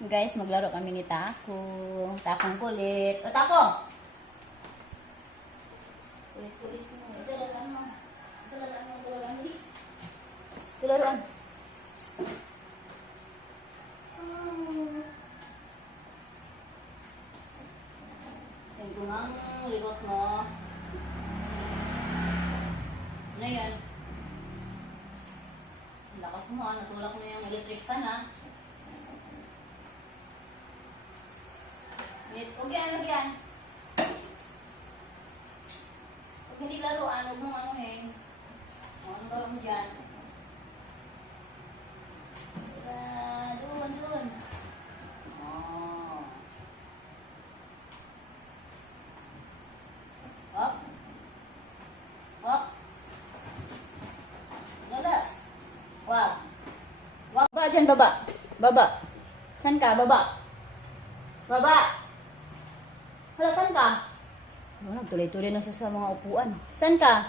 Guys, maglaro kami ni Tako. Takong kulit. O, Tako! Kulit-kulit mo. Ito laruan mo. Ito laruan mo. Ito laruan mo. Yung kumang likot mo. Ano yan? Lakas mo ah. Natulak mo yung electric fan ah. Wait, Huwag yan, huwag yan. Pag hindi laruan, huwag mong ano eh. O, Ano gawin mo dyan? Ah, doon, doon. Oh. Up. Up. Nalas. Wag. Wag ba baba. Baba. Saan ka? Baba. Baba. Hala, saan ka? Wala, tuloy-tuloy na siya sa mga upuan. Saan ka?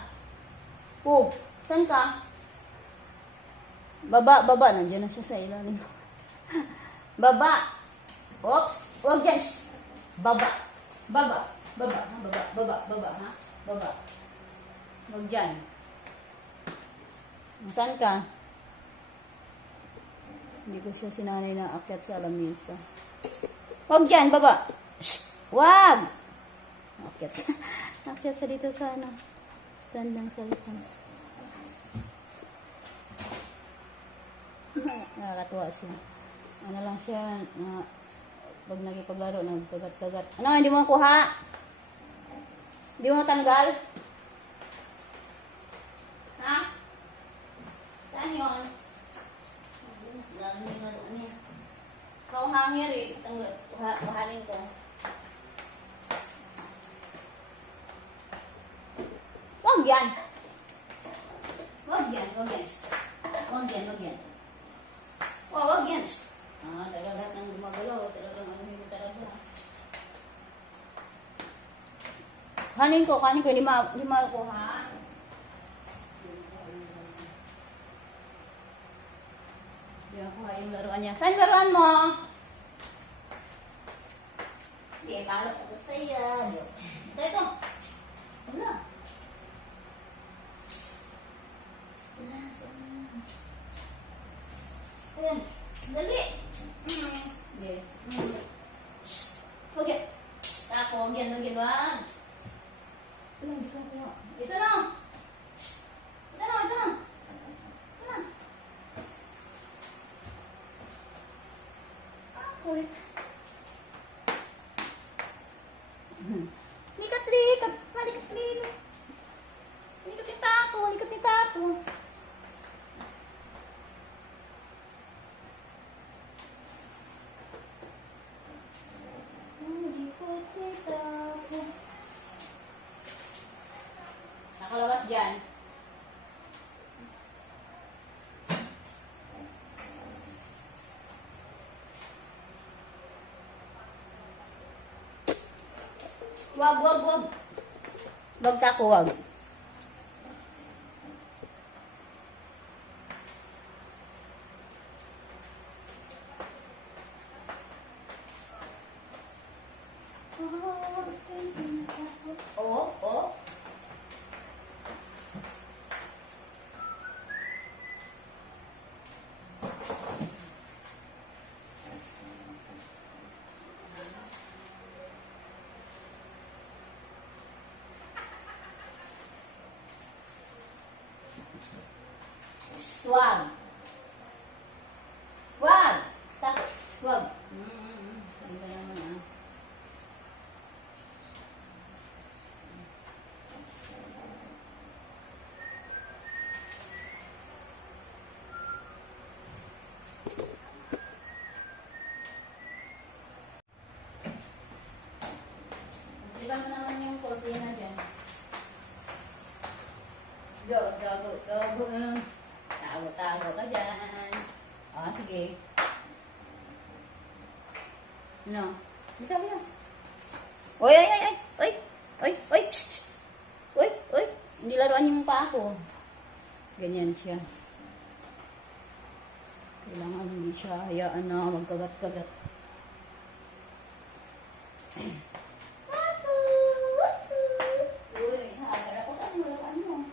Oh, saan ka? Baba, baba. Nandiyan na siya sa ilalim. baba. Oops. Huwag. Shh. Baba. Baba. Baba. Ha? Baba. Baba. Baba. Ha? Baba. Huwag dyan. Saan ka? Hindi ko siya sinanay na akyat sa lamisa. Huwag dyan. Baba. Shh. Wag! Akyat sa, akyat sa dito sa ano. Stand ng cellphone. Nakakatuwa siya. Ano lang siya, na, pag nagipaglaro, nagkagat-kagat. Ano, hindi mo kuha? Hindi mo tanggal? Ha? Saan yun? Ikaw hangir eh. Tanggal, kuha, kuhanin ko. Wag yan. Wag yan, wag yan. Wag yan, wag yan. Oh, wag yan. Ah, talaga lahat ng gumagalaw. Talagang ano mo talaga. Kanin ko, kanin ko. Lima, lima ko, ha? Hindi ako ha yung laruan niya. Saan laruan mo? Hindi, balot ako sa'yo. Ito, ito. Wala. Ayan. Dali. Mm. Mm. Huwag yan. Tako, huwag yan, huwag yan, wag. Ito lang, ito lang. Ito lang. Ito lang, ito lang. Ito lang. Ah, kulit. Hmm. Likat, likat. Malikat, likat. Likat ni Tato, likat ni Tato. Likat ni Tato. Nakalabas dyan. Wag, wag, wag. Wag ka ko, wag. Oo, oo. Wag. Wag. Tak. Wag. Mm, mm, mm. Ano ba naman ah? Iba mo naman yung cortina dyan. Go, go, go, go, go. Tago, tago ka dyan. O, sige. No. Bisa, bisa. Oy, oy, oy, oy. Oy, oy, oy. Oy, oy. Hindi laruan yung pa ako. Ganyan siya. Kailangan hindi siya hayaan na magkagat-kagat. Papu! Uy, hagal ako sa mo. Ano?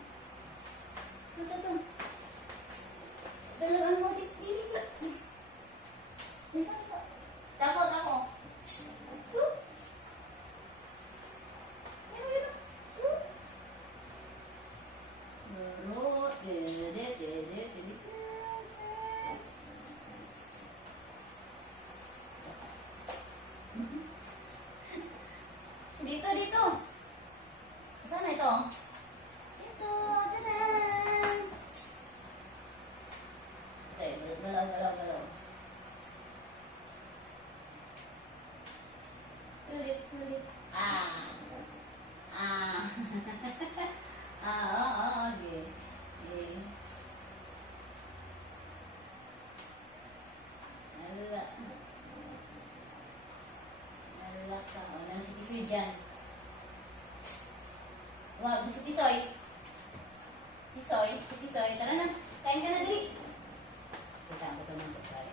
Ito, ito. Dalawan mo, dili ka. Takot ako. Huh? Ano yun? Huh? Lurut, dedet, dedet, dedet. Dito, dito. Saan na ito? Dito, tadan! Okay, galaw, galaw, galaw. Ulit, ulit. Ah. Ah. ah, oo, oo, sige. Sige. Nalala. Nalala ka. O, nang si Tisoy dyan. Wag, si Tisoy. Tisoy, si Tisoy. Tara na, kain ka na dali. Kita ko ito ng pagkain.